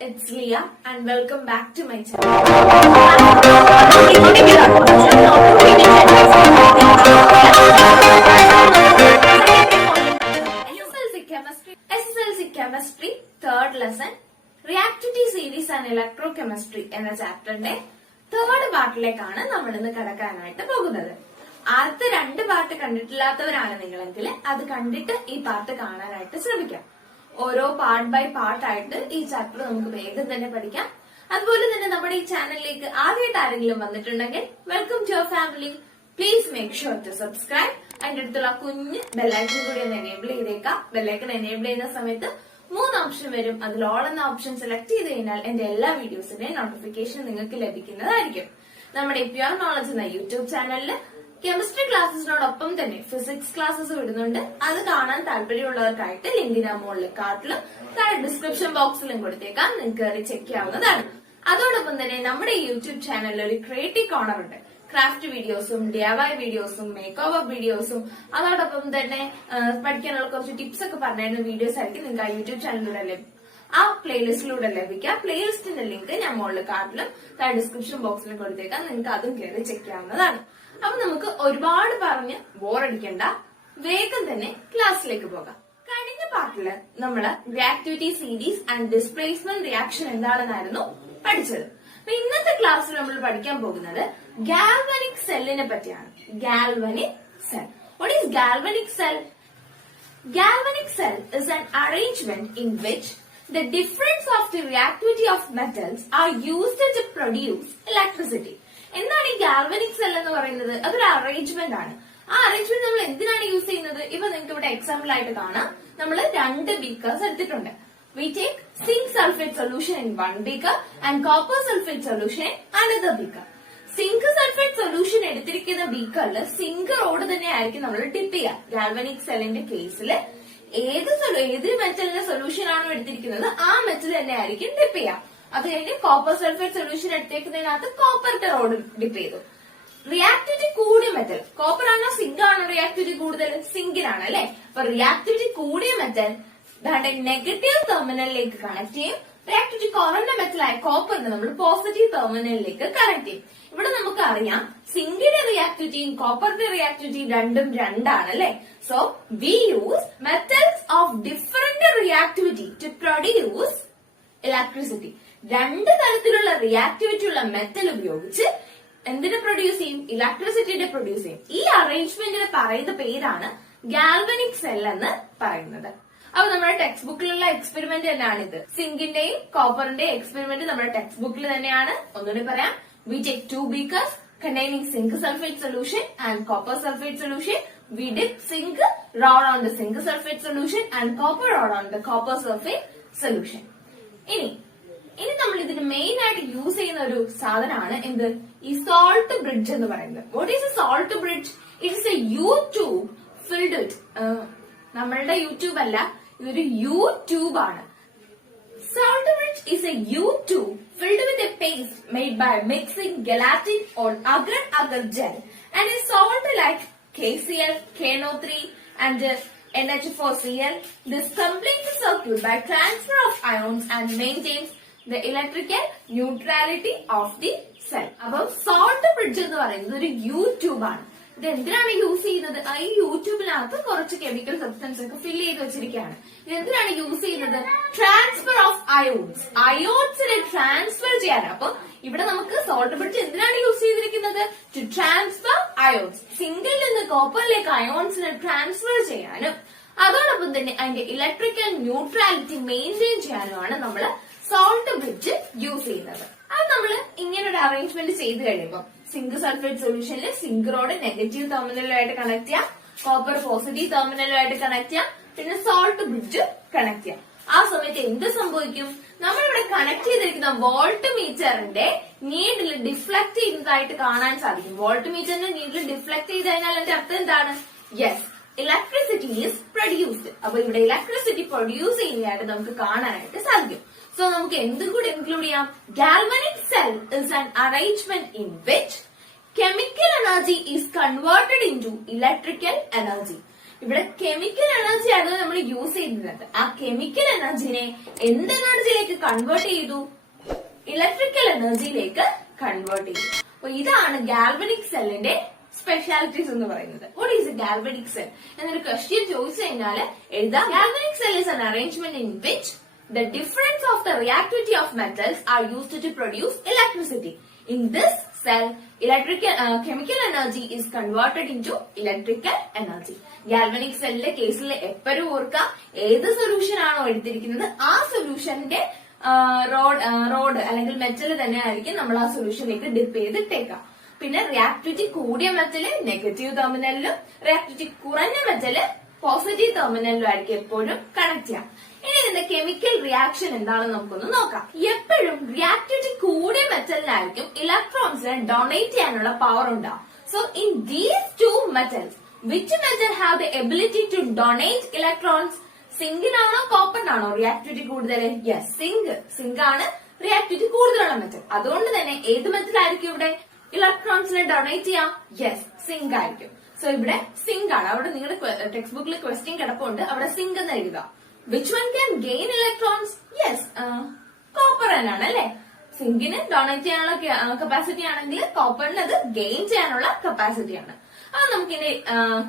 it's Leah and welcome back to my channel. SSLC Chemistry third lesson Reactivity series and Electrochemistry എന്ന ചാപ്റ്ററിന്റെ third പാർട്ടിലേക്കാണ് നമ്മൾ ഇന്ന് കടക്കാനായിട്ട് പോകുന്നത്. ആദ്യത്തെ രണ്ട് പാർട്ട് കണ്ടിട്ടില്ലാത്തവരാണ് നിങ്ങളെങ്കിൽ അത് കണ്ടിട്ട് ഈ പാർട്ട് കാണാനായിട്ട് ശ്രമിക്കാം. ഓരോ പാർട്ട് ബൈ പാർട്ട് ആയിട്ട് ഈ ചാപ്റ്റർ നമുക്ക് വേഗം തന്നെ പഠിക്കാം. അതുപോലെ തന്നെ നമ്മുടെ ഈ ചാനലിലേക്ക് ആദ്യമായിട്ട് ആരെങ്കിലും വന്നിട്ടുണ്ടെങ്കിൽ welcome to our family. Please make sure to subscribe. അതിന്റെ അടുത്തുള്ള കുഞ്ഞ് ബെല്ലൈക്കൺ കൂടി ഒന്ന് എനേബിൾ ചെയ്തേക്കാം. ബെല്ലൈക്കൺ എനേബിൾ ചെയ്യുന്ന സമയത്ത് 3 ഓപ്ഷൻ വരും. അതിൽ ഓൾ എന്ന ഓപ്ഷൻ സെലക്ട് ചെയ്ത് കഴിഞ്ഞാൽ എന്റെ എല്ലാ വീഡിയോസിന്റെയും നോട്ടിഫിക്കേഷൻ നിങ്ങൾക്ക് ലഭിക്കുന്നതായിരിക്കും. നമ്മുടെ പ്യുവർ നോളജ് എന്ന യൂട്യൂബ് ചാനലില് കെമിസ്ട്രി ക്ലാസ്സിനോടൊപ്പം തന്നെ ഫിസിക്സ് ക്ലാസ്സസ് വിടുന്നുണ്ട്. അത് കാണാൻ താല്പര്യമുള്ളവർക്കായിട്ട് ലിങ്കിന് മുകളിൽ കാർട്ടിലും താഴെ ഡിസ്ക്രിപ്ഷൻ ബോക്സിലും കൊടുത്തേക്കാം. നിങ്ങൾക്ക് കയറി ചെക്ക് ചെയ്യാവുന്നതാണ്. അതോടൊപ്പം തന്നെ നമ്മുടെ ഈ യൂട്യൂബ് ചാനലിൽ ഒരു ക്രിയേറ്റീവ് കോർണർ ഉണ്ട്. ക്രാഫ്റ്റ് വീഡിയോസും DIY വീഡിയോസും മേക്ക് ഓവർ വീഡിയോസും അതോടൊപ്പം തന്നെ പഠിക്കാനുള്ള കുറച്ച് ടിപ്സ് ഒക്കെ പറഞ്ഞിരുന്ന വീഡിയോസ് ആയിരിക്കും നിങ്ങൾക്ക് ആ യൂട്യൂബ് ചാനലിലൂടെ ആ പ്ലേലിസ്റ്റിലൂടെ ലഭിക്കാം. പ്ലേലിസ്റ്റിന്റെ ലിങ്ക് ഞാൻ മുകളിൽ കാർട്ടിലും താഴെ ഡിസ്ക്രിപ്ഷൻ ബോക്സിലും കൊടുത്തേക്കാം. നിങ്ങൾക്ക് അതും കയറി ചെക്ക് ചെയ്യാവുന്നതാണ്. അപ്പൊ നമുക്ക് ഒരുപാട് പറഞ്ഞ് ബോറടിക്കണ്ട, വേഗം തന്നെ ക്ലാസ്സിലേക്ക് പോകാം. കഴിഞ്ഞ പാർട്ടില് നമ്മള് reactivity series and displacement reaction എന്താണെന്നായിരുന്നു പഠിച്ചത്. അപ്പൊ ഇന്നത്തെ ക്ലാസ്സിൽ നമ്മൾ പഠിക്കാൻ പോകുന്നത് ഗാൽവനിക് സെല്ലിനെ പറ്റിയാണ്. Galvanic cell. What is galvanic cell? Galvanic cell is an arrangement in which the difference of the reactivity of metals are used to produce electricity. എന്താണ് ഈ ഗാൽവനിക് സെൽ എന്ന് പറയുന്നത്? അതൊരു അറേഞ്ച്മെന്റ് ആണ്. ആ അറേഞ്ച്മെന്റ് നമ്മൾ എന്തിനാണ് യൂസ് ചെയ്യുന്നത്? ഇപ്പൊ നിങ്ങൾക്ക് ഇവിടെ എക്സാമ്പിൾ ആയിട്ട് കാണാം. നമ്മൾ 2 ബീക്കേഴ്സ് എടുത്തിട്ടുണ്ട്. We take zinc sulfate solution in one beaker and copper sulfate solution in another beaker. Zinc sulphate solution എടുത്തിരിക്കുന്ന ബീക്കറിൽ സിങ്ക് റോഡ് തന്നെ ആയിരിക്കും നമ്മൾ ഡിപ്പ് ചെയ്യുക. ഗാൽവനിക് സെല്ലിന്റെ കേസിൽ ഏത് മെറ്റലിന്റെ സൊല്യൂഷൻ ആണോ എടുത്തിരിക്കുന്നത് ആ മെറ്റൽ തന്നെ ആയിരിക്കും ഡിപ്പ് ചെയ്യുക. അത് കഴിഞ്ഞ് കോപ്പർ സൾഫേറ്റ് സൊല്യൂഷൻ എടുത്തേക്കുന്നതിനകത്ത് കോപ്പറിന്റെ റോഡ് ഡിപ്പ് ചെയ്തു. റിയാക്ടിവിറ്റി കൂടിയ മെറ്റൽ കോപ്പർ ആണോ സിങ്ക് ആണോ റിയാക്ടിവിറ്റി കൂടുതൽ? സിങ്കിനാണ് അല്ലെ. അപ്പൊ റിയാക്ടിവിറ്റി കൂടിയ മെറ്റൽ നെഗറ്റീവ് ടെർമിനലിലേക്ക് കണക്ട് ചെയ്യും. റിയാക്ടിവിറ്റി കുറഞ്ഞ മെറ്റലായ കോപ്പറിന് നമ്മൾ പോസിറ്റീവ് ടെർമിനലിലേക്ക് കണക്ട് ചെയ്യും. ഇവിടെ നമുക്ക് അറിയാം സിങ്കിന്റെ റിയാക്ടിവിറ്റിയും കോപ്പറിന്റെ റിയാക്ടിവിറ്റിയും രണ്ടും രണ്ടാണ് അല്ലെ. So we use metals of different reactivity to produce electricity. 2 തരത്തിലുള്ള റിയാക്ടിവിറ്റി ഉള്ള മെറ്റൽ ഉപയോഗിച്ച് എന്തിനെ പ്രൊഡ്യൂസ് ചെയ്യും? ഇലക്ട്രിസിറ്റിയുടെ പ്രൊഡ്യൂസ് ചെയ്യും. ഈ അറേഞ്ച്മെന്റിന് പറയുന്ന പേരാണ് ഗാൽവനിക് സെൽ എന്ന് പറയുന്നത്. അപ്പൊ നമ്മുടെ ടെക്സ്റ്റ് ബുക്കിലുള്ള എക്സ്പെരിമെന്റ് തന്നെയാണിത്. സിങ്കിന്റെയും കോപ്പറിന്റെയും എക്സ്പെരിമെന്റ് നമ്മുടെ ടെക്സ്റ്റ് ബുക്കിൽ തന്നെയാണ്. ഒന്നുകൂടി പറയാം. We take 2 beakers containing zinc sulfate solution and copper sulfate solution. We dip zinc rod on the zinc sulfate solution and copper rod on the copper sulfate solution. ഇനി നമ്മൾ ഇതിന് main ആയിട്ട് use ചെയ്യുന്ന ഒരു സാധനമാണ് എന്ത്? ഈ സോൾട്ട് ബ്രിഡ്ജ് എന്ന് പറയുന്നത്. What is A salt bridge? It is A YouTube filled with നമ്മളുടെ യൂട്യൂബ് അല്ല, ഇതൊരു യൂട്യൂബ് ആണ്. Salt bridge is a U-tube filled with a paste made by mixing gelatin or agar-agar gel and a salt like KCl, KNO3 and NH4Cl. This completes the circuit by transfer of ions and maintains the electrical neutrality of the cell. അപ്പൊ salt bridge എന്ന് പറയുന്നത് ഒരു YouTube ആണ്. ഇത് എന്തിനാണ് use ചെയ്യുന്നത്? ഈ യൂട്യൂബിനകത്ത് കുറച്ച് കെമിക്കൽ സബ്സ്റ്റൻസ് ഒക്കെ ഫില്ല് ചെയ്ത് വെച്ചിരിക്കുകയാണ്. ഇത് എന്തിനാണ് യൂസ് ചെയ്യുന്നത്? Transfer of ions. അയോൺസിനെ ട്രാൻസ്ഫർ ചെയ്യാൻ. അപ്പൊ ഇവിടെ നമുക്ക് സോൾട്ട് ബ്രിഡ്ജ് എന്തിനാണ് യൂസ് ചെയ്തിരിക്കുന്നത്? To transfer ions. സിങ്കിൽ നിന്ന് കോപ്പറിലേക്ക് അയോൺസിനെ ട്രാൻസ്ഫർ ചെയ്യാനും അതോടൊപ്പം തന്നെ അതിന്റെ ഇലക്ട്രിക്കൽ ന്യൂട്രാലിറ്റി മെയിൻറ്റെയിൻ ചെയ്യാനുമാണ് നമ്മൾ സോൾട്ട് ബ്രിഡ്ജ് യൂസ് ചെയ്യുന്നത്. അത് നമ്മൾ ഇങ്ങനെ ഒരു അറേഞ്ച്മെന്റ് ചെയ്ത് കഴിയുമ്പോൾ സിങ്ക് സൾഫേറ്റ് സൊല്യൂഷനിൽ സിങ്ക് റോഡ് നെഗറ്റീവ് ടെർമിനലുമായിട്ട് കണക്ട് ചെയ്യാം, കോപ്പർ പോസിറ്റീവ് ടെർമിനലുമായിട്ട് കണക്ട് ചെയ്യാം, പിന്നെ സോൾട്ട് ബ്രിഡ്ജ് കണക്ട് ചെയ്യാം. ആ സമയത്ത് എന്ത് സംഭവിക്കും? നമ്മളിവിടെ കണക്ട് ചെയ്തിരിക്കുന്ന വോൾട്ട് മീറ്ററിന്റെ നീഡിൽ ഡിഫ്ലക്ട് ചെയ്യുന്നതായിട്ട് കാണാൻ സാധിക്കും. വോൾട്ട് മീറ്ററിന്റെ നീഡിൽ ഡിഫ്ലക്ട് ചെയ്ത് കഴിഞ്ഞാൽ അതിന്റെ അർത്ഥം എന്താണ്? Yes, electricity is produced. അപ്പൊ ഇവിടെ ഇലക്ട്രിസിറ്റി പ്രൊഡ്യൂസ് ചെയ്യുന്നതായിട്ട് നമുക്ക് കാണാനായിട്ട് സാധിക്കും. സോ നമുക്ക് എന്തും കൂടി ഇൻക്ലൂഡ് ചെയ്യാം. Galvanic cell is an arrangement in which chemical energy is converted into electrical energy. ഇവിടെ കെമിക്കൽ എനർജി ആണ് നമ്മൾ യൂസ് ചെയ്യുന്നത്. ആ കെമിക്കൽ എനർജിനെ എന്ത് എനർജി എന്തിലേക്ക് കൺവേർട്ട് ചെയ്തു? ഇലക്ട്രിക്കൽ എനർജിയിലേക്ക് കൺവേർട്ട് ചെയ്തു. അപ്പൊ ഇതാണ് ഗാൽവനിക് സെല്ലിന്റെ സ്പെഷ്യാലിറ്റീസ് എന്ന് പറയുന്നത്. What is a galvanic cell എന്നൊരു ക്വസ്റ്റ്യൻ ചോദിച്ചു കഴിഞ്ഞാൽ എഴുതാം. Galvanic cell is an arrangement in which the difference of the reactivity of metals are used to produce electricity. In this cell, chemical energy is converted into electrical energy. Galvanic cell കേസിൽ എപ്പോഴും ഓർക്കുക, ഏത് solution ആണോ എടുത്തിരിക്കുന്നത് ആ സൊല്യൂഷന്റെ road അല്ലെങ്കിൽ metal തന്നെ ആയിരിക്കും നമ്മൾ ആ സൊല്യൂഷനിലേക്ക് ഡിപ്പ് ചെയ്തിട്ടേക്കാം. പിന്നെ റിയാക്ടിവിറ്റി കൂടിയ മെറ്റല് നെഗറ്റീവ് ടെർമിനലിലും റിയാക്ടിവിറ്റി കുറഞ്ഞ മെറ്റല് പോസിറ്റീവ് ടെർമിനലിലും ആയിരിക്കും എപ്പോഴും കണക്ട് ചെയ്യാം. ഇനി ഇതിന്റെ കെമിക്കൽ റിയാക്ഷൻ എന്താണെന്ന് നമുക്കൊന്ന് നോക്കാം. എപ്പോഴും റിയാക്ടിവിറ്റി കൂടിയ മെറ്റലിനായിരിക്കും ഇലക്ട്രോൺസിനെ ഡൊണേറ്റ് ചെയ്യാനുള്ള പവർ ഉണ്ടാവും. So in these two metals which metal have the ability to donate electrons? സിങ്കിനാണോ കോപ്പറിനാണോ റിയാക്ടിവിറ്റി കൂടുതൽ? യെസ്, സിങ്ക് ആണ് റിയാക്ടിവിറ്റി കൂടുതലുള്ള മെറ്റൽ. അതുകൊണ്ട് തന്നെ ഏത് മെറ്റൽ ആയിരിക്കും ഇവിടെ ഇലക്ട്രോൺസിനെ ഡൊണേറ്റ് ചെയ്യാം? യെസ്, സിങ്ക് ആയിരിക്കും. സോ ഇവിടെ സിങ്ക് ആണ്. അവിടെ നിങ്ങളുടെ ടെക്സ്റ്റ് ബുക്കിൽ ക്വസ്റ്റ്യൻ കിടപ്പുണ്ട്, അവിടെ സിങ്ക് എന്ന് എഴുതുക. Which one can gain electrons? Yes, copper തന്നെയാണ് അല്ലെ. സിങ്കിന് ഡൊണേറ്റ് ചെയ്യാനുള്ള കപ്പാസിറ്റി ആണെങ്കിൽ കോപ്പറിന് അത് ഗെയിൻ ചെയ്യാനുള്ള കപ്പാസിറ്റിയാണ്. അപ്പൊ നമുക്കിനി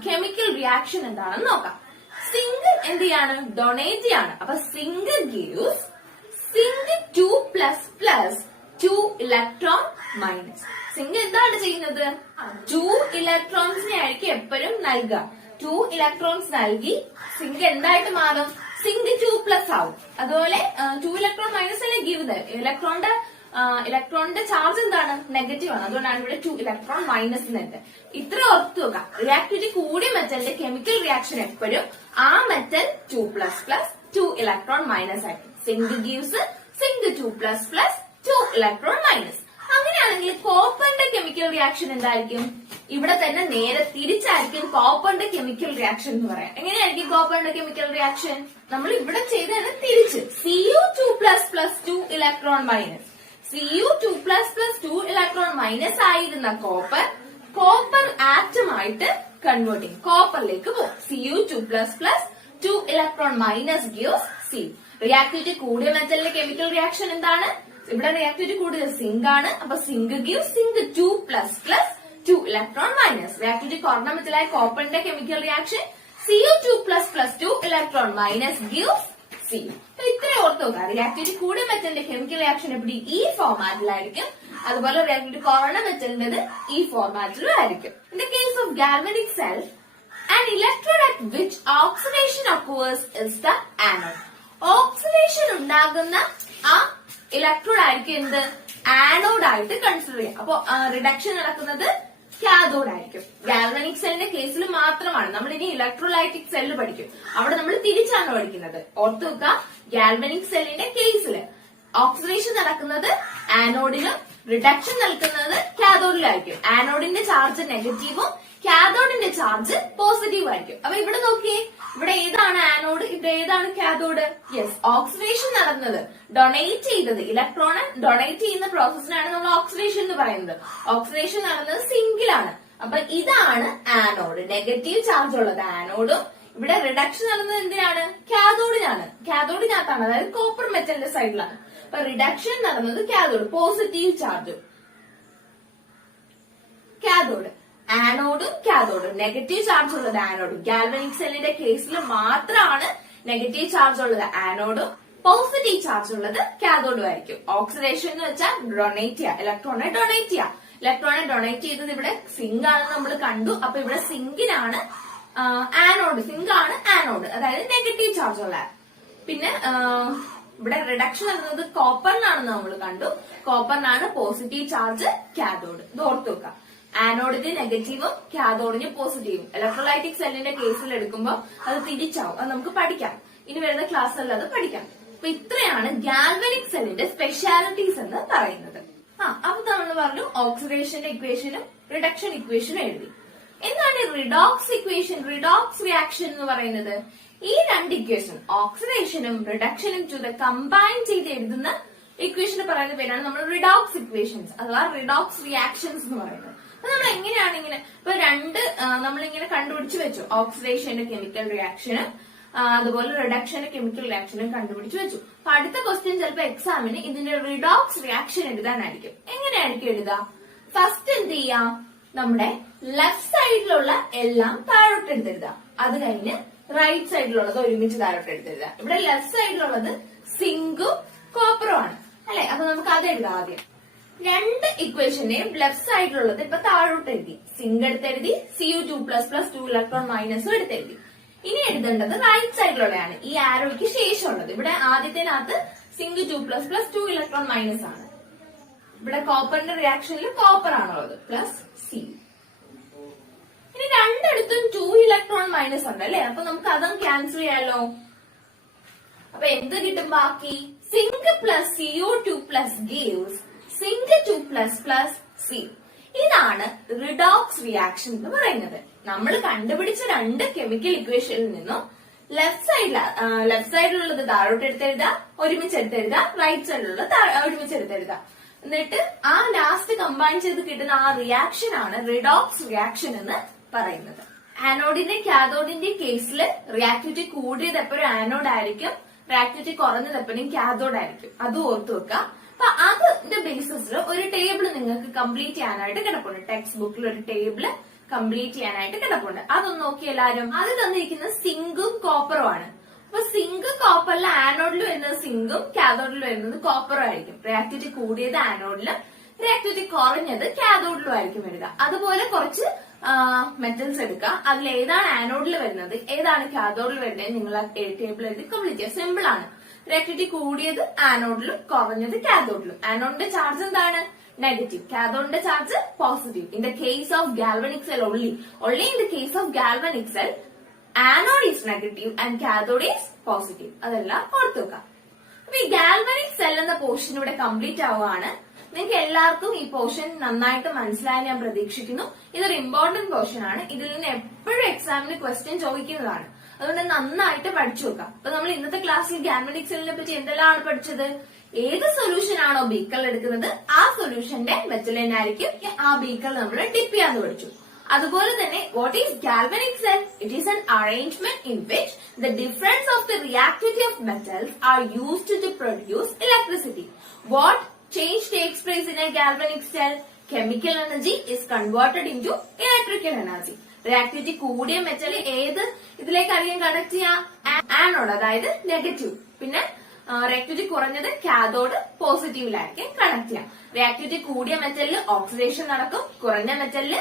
കെമിക്കൽ റിയാക്ഷൻ എന്താണെന്ന് നോക്കാം. സിങ്ക് എന്ത് ചെയ്യാണ്? ഡൊണേറ്റ് ചെയ്യാണ്. അപ്പൊ zinc gives zinc 2++ 2 electron minus. Zinc എന്താണ് ചെയ്യുന്നത്? 2 ഇലക്ട്രോൺസിനെ ആയിരിക്കും എപ്പോഴും നൽകുക. 2 ഇലക്ട്രോൺസ് നൽകി സിങ്ക് എന്തായിട്ട് മാറും? സിങ്ക് 2+ ആവും. അതുപോലെ 2 ഇലക്ട്രോൺ മൈനസ് അല്ലെ ഗീവ് ഇലക്ട്രോണിന്റെ ചാർജ് എന്താണ്? നെഗറ്റീവ് ആണ്. അതുകൊണ്ടാണ് ഇവിടെ 2 ഇലക്ട്രോൺ മൈനസ് എന്നുണ്ട്. ഇത്ര ഓർത്തു നോക്കാം. റിയാക്ടിവിറ്റി കൂടിയ മെറ്റലിന്റെ കെമിക്കൽ റിയാക്ഷൻ എപ്പോഴും ആ മെറ്റൽ 2++ 2 ഇലക്ട്രോൺ മൈനസ് ആയിരിക്കും. Zinc gives zinc 2++ 2 electron minus. അങ്ങനെയാണെങ്കിൽ കോപ്പറിന്റെ കെമിക്കൽ റിയാക്ഷൻ എന്തായിരിക്കും? ഇവിടെ തന്നെ നേരെ തിരിച്ചായിരിക്കും കോപ്പറിന്റെ കെമിക്കൽ റിയാക്ഷൻ എന്ന് പറയാം. എങ്ങനെയായിരിക്കും കോപ്പറിന്റെ കെമിക്കൽ റിയാക്ഷൻ? നമ്മൾ ഇവിടെ ചെയ്തതാണ് തിരിച്ച്. Cu2++ 2 electron minus. Cu2++ 2 electron minus ആയിരുന്ന കോപ്പർ ആറ്റമായിട്ട് കൺവേർട്ട് ചെയ്യും, കോപ്പറിലേക്ക് പോകും. Cu2++ 2 electron minus gives C. Reactivity കൂടിയ മെറ്റലിന്റെ കെമിക്കൽ റിയാക്ഷൻ എന്താണ്? ഇവിടെ റിയാക്ടിവിറ്റി കൂടുതൽ സിങ്ക് ആണ്. അപ്പൊ zinc give zinc 2++ 2 electron minus. Reactivity കുറഞ്ഞ മെറ്റലായ കോപ്പറിന്റെ chemical reaction Cu2++ 2 electron minus give C. ഇത്രയും ഓർത്ത് നോക്കാം. റിയാക്ടിവിറ്റി കൂടിയ മെറ്റലിന്റെ കെമിക്കൽ റിയാക്ഷൻ എപ്പോഴും ഈ ഫോർമാറ്റിലായിരിക്കും. അതുപോലെ റിയാക്ടിവിറ്റി കുറഞ്ഞ മെറ്റലിന്റേത് ഈ ഫോർമാറ്റിലും ആയിരിക്കും. In the case of galvanic cell, an electrode at which oxidation occurs is the anode. Oxidation ഉണ്ടാകുന്ന ആ ഇലക്ട്രോഡ് ആയിരിക്കും എന്ത്? ആനോഡ് ആയിട്ട് കൺസിഡർ ചെയ്യാം. അപ്പൊ റിഡക്ഷൻ നടക്കുന്നത് കാഥോഡ് ആയിരിക്കും. ഗാൽവനിക് സെല്ലിന്റെ കേസിൽ മാത്രമാണ്. നമ്മൾ ഇനി ഇലക്ട്രോലൈറ്റിക് സെല്ല് പഠിക്കും, അവിടെ നമ്മൾ തിരിച്ചാണ് പഠിക്കുന്നത്. ഓർത്തു വെക്കുക, ഗാൽവനിക് സെല്ലിന്റെ കേസിൽ ഓക്സിഡേഷൻ നടക്കുന്നത് ആനോഡിലും റിഡക്ഷൻ നടക്കുന്നത് കാഥോഡിലായിരിക്കും. ആനോഡിന്റെ ചാർജ് നെഗറ്റീവും കാഥോഡിന്റെ ചാർജ് പോസിറ്റീവ് ആയിരിക്കും. അപ്പൊ ഇവിടെ നോക്കിയേ, ഇവിടെ ഏതാണ് ആനോഡ്, ഇവിടെ ഏതാണ് കാഥോഡ്? യെസ്, ഓക്സിഡേഷൻ നടന്നത്, ഡൊണേറ്റ് ചെയ്തത്, ഇലക്ട്രോണ് ഡൊണേറ്റ് ചെയ്യുന്ന പ്രോസസ്സിനാണ് നമ്മൾ ഓക്സിഡേഷൻ എന്ന് പറയുന്നത്. ഓക്സിഡേഷൻ നടന്നത് സിങ്കിലാണ്. അപ്പൊ ഇതാണ് ആനോഡ്, നെഗറ്റീവ് ചാർജ് ഉള്ളത് ആനോഡും. ഇവിടെ റിഡക്ഷൻ നടന്നത് എന്തിനാണ്? കാഥോഡിനാണ്. കാഥോഡിനകത്താണ്, അതായത് കോപ്പർ മെറ്റലിന്റെ സൈഡിലാണ്. അപ്പൊ റിഡക്ഷൻ നടന്നത് കാഥോഡ്, പോസിറ്റീവ് ചാർജും. കാഥോഡ് ആനോഡും കാഥോഡും, നെഗറ്റീവ് ചാർജ് ഉള്ളത് ആനോഡും. ഗാൽവനിക് സെല്ലിന്റെ കേസിൽ മാത്രമാണ് നെഗറ്റീവ് ചാർജ് ഉള്ളത് ആനോഡും, പോസിറ്റീവ് ചാർജ് ഉള്ളത് കാഥോഡും ആയിരിക്കും. ഓക്സിഡേഷൻ എന്ന് വെച്ചാൽ ഡൊണേറ്റ് ചെയ്യുക, ഇലക്ട്രോണെ ഡൊണേറ്റ് ചെയ്യുക. ഇലക്ട്രോണെ ഡൊണേറ്റ് ചെയ്തത് ഇവിടെ സിങ്ക് ആണെന്ന് നമ്മൾ കണ്ടു. അപ്പൊ ഇവിടെ സിങ്കിനാണ് ആനോഡ്, സിങ്ക് ആണ് ആനോഡ്, അതായത് നെഗറ്റീവ് ചാർജ് ഉള്ള. പിന്നെ ഇവിടെ റിഡക്ഷൻ നടന്നത് കോപ്പറിനാണെന്ന് നമ്മൾ കണ്ടു. കോപ്പറിനാണ് പോസിറ്റീവ് ചാർജ് കാഥോഡ്. ഇത് ഓർത്തു വെക്കുക. ആനോഡിന് നെഗറ്റീവും കാഥോഡിന് പോസിറ്റീവും. ഇലക്ട്രോലൈറ്റിക് സെല്ലിന്റെ കേസിൽ എടുക്കുമ്പോൾ അത് തിരിച്ചാവും. അത് നമുക്ക് പഠിക്കാം, ഇനി വരുന്ന ക്ലാസ്സിൽ അത് പഠിക്കാം. അപ്പൊ ഇത്രയാണ് ഗാൽവനിക് സെല്ലിന്റെ സ്പെഷ്യാലിറ്റീസ് എന്ന് പറയുന്നത്. അപ്പൊ നമ്മൾ പറഞ്ഞു ഓക്സിഡേഷന്റെ ഇക്വേഷനും റിഡക്ഷൻ ഇക്വേഷനും എഴുതി. എന്താണ് റിഡോക്സ് ഇക്വേഷൻ, റിഡോക്സ് റിയാക്ഷൻ എന്ന് പറയുന്നത്? ഈ രണ്ട് ഇക്വേഷൻ, ഓക്സിഡേഷനും റിഡക്ഷനും കമ്പൈൻ ചെയ്ത് എഴുതുന്ന ഇക്വേഷന് പറയുന്ന പേരാണ് നമ്മൾ റിഡോക്സ് ഇക്വേഷൻസ് അഥവാ റിഡോക്സ് റിയാക്ഷൻസ് എന്ന് പറയുന്നത്. അപ്പൊ നമ്മൾ എങ്ങനെയാണ് ഇങ്ങനെ ഇപ്പൊ നമ്മളിങ്ങനെ കണ്ടുപിടിച്ച് വെച്ചു, ഓക്സിഡേഷന്റെ കെമിക്കൽ റിയാക്ഷനും അതുപോലെ റിഡക്ഷനും കെമിക്കൽ റിയാക്ഷനും കണ്ടുപിടിച്ച് വെച്ചു. അപ്പൊ അടുത്ത ക്വസ്റ്റ്യൻ ചിലപ്പോ എക്സാമിന് ഇതിന്റെ റിഡോക്സ് റിയാക്ഷൻ എഴുതാനായിരിക്കും. എങ്ങനെയായിരിക്കും എഴുതാ? ഫസ്റ്റ് എന്ത് ചെയ്യാം, നമ്മുടെ ലെഫ്റ്റ് സൈഡിലുള്ള എല്ലാം താഴോട്ട് എടുത്തെഴുതാ. അത് കഴിഞ്ഞ് റൈറ്റ് സൈഡിലുള്ളത് ഒരുമിച്ച് താഴോട്ട് എടുത്തെഴുതാം. ഇവിടെ ലെഫ്റ്റ് സൈഡിലുള്ളത് സിങ്കും കോപ്പറും ആണ് അല്ലെ. അപ്പൊ നമുക്ക് അത് എഴുതാം. ആദ്യം രണ്ട് ഇക്വേഷനെയും ലെഫ്റ്റ് സൈഡിലുള്ളത് ഇപ്പൊ താഴോട്ട് എഴുതി. സിങ്ക് എടുത്തെഴുതി, Cu2++ 2 ഇലക്ട്രോൺ മൈനസും എടുത്തെഴുതി. ഇനി എഴുതേണ്ടത് റൈറ്റ് സൈഡിലുള്ളതാണ്, ഈ ആരോയ്ക്ക് ശേഷമുള്ളത്. ഇവിടെ ആദ്യത്തിനകത്ത് സിങ്ക് 2++ 2 ഇലക്ട്രോൺ മൈനസ് ആണ്. ഇവിടെ കോപ്പറിന്റെ റിയാക്ഷനിൽ കോപ്പർ ആണുള്ളത് പ്ലസ് സി. ഇനി രണ്ടിടത്തും 2 ഇലക്ട്രോൺ മൈനസ് ഉണ്ട് അല്ലെ. അപ്പൊ നമുക്ക് അതും ക്യാൻസൽ ചെയ്യാലോ. അപ്പൊ എന്ത് കിട്ടും ബാക്കി? Zinc plus Cu2+ gives zinc 2++ C. ഇതാണ് റിഡോക്സ് റിയാക്ഷൻ എന്ന് പറയുന്നത്. നമ്മൾ കണ്ടുപിടിച്ച രണ്ട് കെമിക്കൽ ഇക്വേഷനിൽ നിന്നും ലെഫ്റ്റ് സൈഡിലുള്ളത് താഴോട്ട് എടുത്തെഴുതാ, ഒരുമിച്ച് എടുത്തെഴുതാ. റൈറ്റ് സൈഡിലുള്ളത് ഒരുമിച്ച് എടുത്തെഴുതാ. എന്നിട്ട് ആ ലാസ്റ്റ് കമ്പൈൻ ചെയ്ത് കിട്ടുന്ന ആ റിയാക്ഷൻ ആണ് റിഡോക്സ് റിയാക്ഷൻ എന്ന് പറയുന്നത്. ആനോഡിന്റെ കാഥോഡിന്റെ കേസിൽ റിയാക്ടിവിറ്റി കൂടിയത് എപ്പോഴും ആനോഡ് ആയിരിക്കും, റിയാക്ടിവിറ്റി കുറഞ്ഞത് എപ്പോഴും കാഥോഡ് ആയിരിക്കും. അത് ഓർത്തു വെക്കാം. അപ്പൊ അതിന്റെ ബേസിസിൽ ഒരു ടേബിൾ നിങ്ങൾക്ക് കംപ്ലീറ്റ് ചെയ്യാനായിട്ട് കിടപ്പുണ്ട്. ടെക്സ്റ്റ് ബുക്കിൽ ഒരു ടേബിള് കംപ്ലീറ്റ് ചെയ്യാനായിട്ട് കിടപ്പുണ്ട്. അതൊന്ന് നോക്കി എല്ലാവരും. അത് തന്നിരിക്കുന്നത് സിങ്കും കോപ്പറും ആണ്. അപ്പൊ സിങ്ക് കോപ്പറിൽ ആനോഡിൽ വരുന്നത് സിങ്കും കാഥോഡിൽ വരുന്നത് കോപ്പറും ആയിരിക്കും. റിയാക്ടിവിറ്റി കൂടിയത് ആനോഡിലും റിയാക്ടിവിറ്റി കുറഞ്ഞത് കാഥോഡിലും ആയിരിക്കും വരിക. അതുപോലെ കുറച്ച് മെറ്റൽസ് എടുക്കുക. അതിൽ ഏതാണ് ആനോഡിൽ വരുന്നത് ഏതാണ് കാഥോഡിൽ വരുന്നത് നിങ്ങൾ ആ ടേബിൾ എഴുതി കംപ്ലീറ്റ് ചെയ്യുക. സിമ്പിൾ ആണ്. റിയാക്ടിവിറ്റി കൂടിയത് ആനോഡിലും കുറഞ്ഞത് കാഥോഡിലും. ആനോഡിന്റെ ചാർജ് എന്താണ്? നെഗറ്റീവ്. കാഥോഡിന്റെ charge positive. In the case of galvanic cell only in the case of galvanic cell anode is negative and cathode is positive. അതെല്ലാം ഓർത്തു വെക്കാം. അപ്പൊ ഈ ഗാൽവനിക് സെൽ എന്ന പോർഷൻ ഇവിടെ കംപ്ലീറ്റ് ആവുകയാണ്. നിങ്ങൾക്ക് എല്ലാവർക്കും ഈ പോർഷൻ നന്നായിട്ട് മനസ്സിലായി ഞാൻ പ്രതീക്ഷിക്കുന്നു. ഇതൊരു ഇമ്പോർട്ടന്റ് പോർഷൻ ആണ്. ഇതിൽ നിന്ന് എപ്പോഴും എക്സാമിന് ക്വസ്റ്റ്യൻ ചോദിക്കുന്നതാണ്. അതുകൊണ്ട് നന്നായിട്ട് പഠിച്ചു വെക്കാം. അപ്പൊ നമ്മൾ ഇന്നത്തെ ക്ലാസ്സിൽ ഗാൽവനിക് സെല്ലിനെ പറ്റി എന്തെല്ലാമാണ് പഠിച്ചത്? ഏത് സൊല്യൂഷൻ ആണോ ബീക്കറിൽ എടുക്കുന്നത് ആ സൊല്യൂഷന്റെ മെറ്റലിൻ ആയിരിക്കും ആ ബീക്കർ നമ്മൾ ഡിപ്പ് ചെയ്യാന്ന് പഠിച്ചു. അതുപോലെ തന്നെ what is galvanic cell? It is an arrangement in which the difference of the reactivity of metals are used to produce electricity. What change takes place in a galvanic cell? Chemical energy is converted into electrical energy. Reactivity കൂടിയ metal ഏത് ഇതിലേക്കായിരിക്കും connect ചെയ്യാം? Anode, അതായത് negative. പിന്നെ reactivity കുറഞ്ഞത് cathode പോസിറ്റീവിലായിരിക്കും connect ചെയ്യാം. Reactivity കൂടിയ മെറ്റലിൽ ഓക്സിഡേഷൻ നടക്കും, കുറഞ്ഞ മെറ്റലിൽ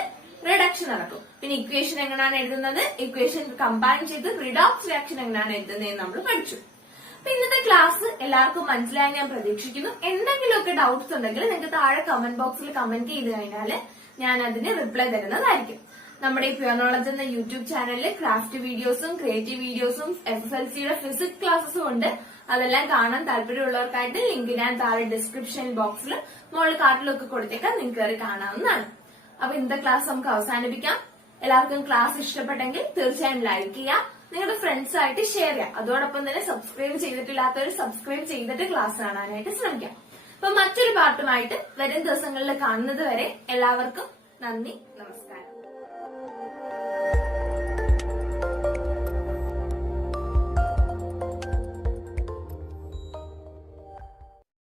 റിഡക്ഷൻ നടക്കും. പിന്നെ ഇക്വേഷൻ എങ്ങനെയാണ് എഴുതുന്നത്? ഇക്വേഷൻ കമ്പൈൻ ചെയ്ത് റിഡോക്സ് റിയാക്ഷൻ എങ്ങനെയാണ് എഴുതുന്നത് നമ്മൾ പഠിച്ചു. അപ്പൊ ഇന്നത്തെ ക്ലാസ് എല്ലാവർക്കും മനസ്സിലായി ഞാൻ പ്രതീക്ഷിക്കുന്നു. എന്തെങ്കിലുമൊക്കെ ഡൗട്ട്സ് ഉണ്ടെങ്കിൽ നിങ്ങൾക്ക് താഴെ കമന്റ് ബോക്സിൽ കമന്റ് ചെയ്ത് കഴിഞ്ഞാൽ ഞാൻ അതിന് റിപ്ലൈ തരുന്നതായിരിക്കും. നമ്മുടെ ഈ പ്യുവർ നോളജ് എന്ന യൂട്യൂബ് ചാനലിൽ ക്രാഫ്റ്റ് വീഡിയോസും ക്രിയേറ്റീവ് വീഡിയോസും SSLCയുടെ ഫിസിക്സ് ക്ലാസ്സും ഉണ്ട്. അതെല്ലാം കാണാൻ താല്പര്യമുള്ളവർക്കായിട്ട് ലിങ്ക് ഞാൻ താഴെ ഡിസ്ക്രിപ്ഷൻ ബോക്സിൽ മുകളിൽ കാർട്ടിലൊക്കെ കൊടുത്തേക്കാം, നിങ്ങൾക്ക് കയറി കാണാവുന്നതാണ്. അപ്പൊ ഇന്നത്തെ ക്ലാസ് നമുക്ക് അവസാനിപ്പിക്കാം. എല്ലാവർക്കും ക്ലാസ് ഇഷ്ടപ്പെട്ടെങ്കിൽ തീർച്ചയായും ലൈക്ക് ചെയ്യാം, നിങ്ങളുടെ ഫ്രണ്ട്സ് ആയിട്ട് ഷെയർ ചെയ്യാം. അതോടൊപ്പം തന്നെ സബ്സ്ക്രൈബ് ചെയ്തിട്ടില്ലാത്തവർ സബ്സ്ക്രൈബ് ചെയ്തിട്ട് ക്ലാസ് കാണാനായിട്ട് ശ്രമിക്കാം. അപ്പൊ മറ്റൊരു പാർട്ടുമായിട്ട് വരും ദിവസങ്ങളിൽ കാണുന്നത് വരെ എല്ലാവർക്കും നന്ദി, നമസ്കാരം.